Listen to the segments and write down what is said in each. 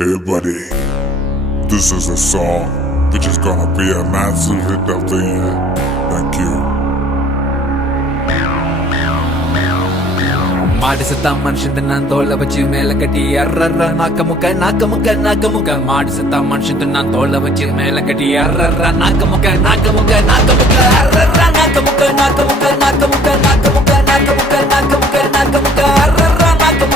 Hey buddy, this is a song which is gonna be a massive hit of the year. Thank you. மாடு செத்தா மனுஷன் நான் தோலை வச்சு மேல கட்டி அர்ற நாக்க முக்க மாடு செத்தா மனுஷன் நான் தோலை வச்சு மேல கட்டி அர்ற நாக்க முக்க அர்ற நாக்க முக்க அர்ற நாக்க முக்க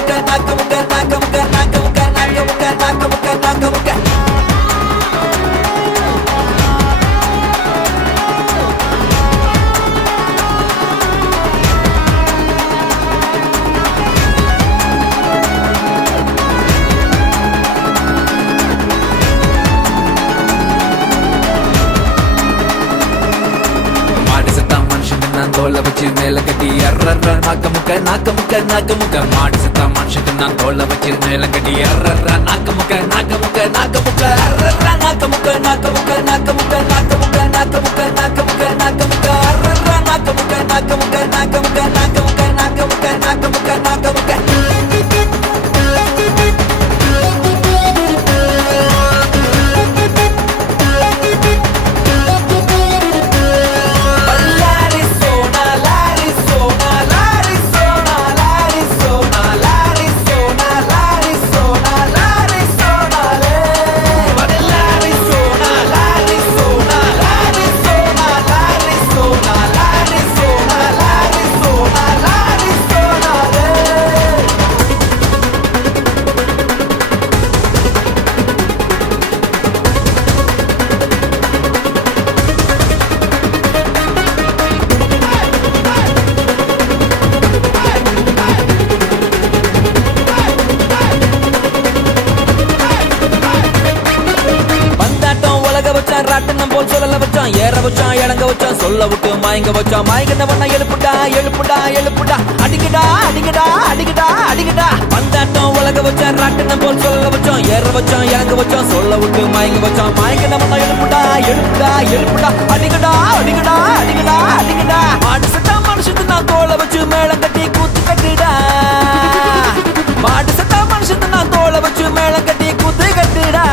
தோலை வச்சு மேல கட்டி அர்ற நாக்க முக்க மாடு செத்தா மனுஷன் நான் தோலை வச்சு மேல கட்டி அர்ற நாக்க முக்க அர்ற நாக்க முக்க ராட்டனம் போல் சொல்லல வச்சான் ஏற வச்சான் இறங்க வச்சான் சொல்ல விட்டு மயங்க வச்சான் மயங்கினவன எழுப்புடா அடிக்கடா பந்தாட்டம் உலக வச்சான் ராட்டனம் போல் சொல்லல வச்சான் ஏற வச்சான் இறங்க வச்சான் சொல்ல விட்டு மயங்க வச்சான் மயங்கினவன எழுப்புடா அடிக்கடா மாடு செத்தா மனுஷத்து நான் தோலை வச்சு மேளம் கட்டி கூத்து கட்டிடா மாடு செத்தா மனுஷத்து நான் தோலை வச்சு மேளம் கட்டி கூத்து கட்டிடா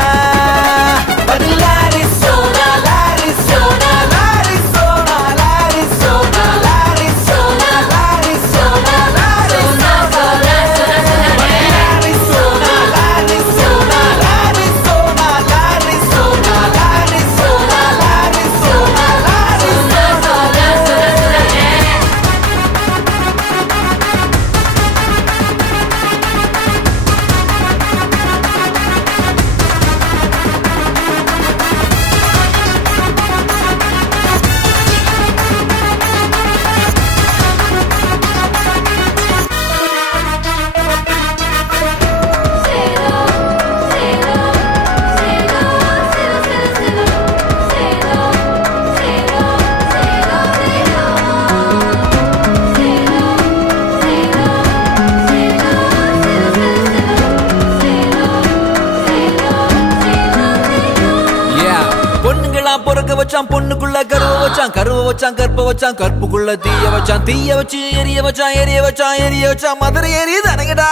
பொறுக்க வச்சான் பொண்ணுக்குள்ள கருவ வச்சான் கற்புக்குள்ள தீய வச்சு எரிய வச்சான் மதுரை எரியுது அணங்கடா.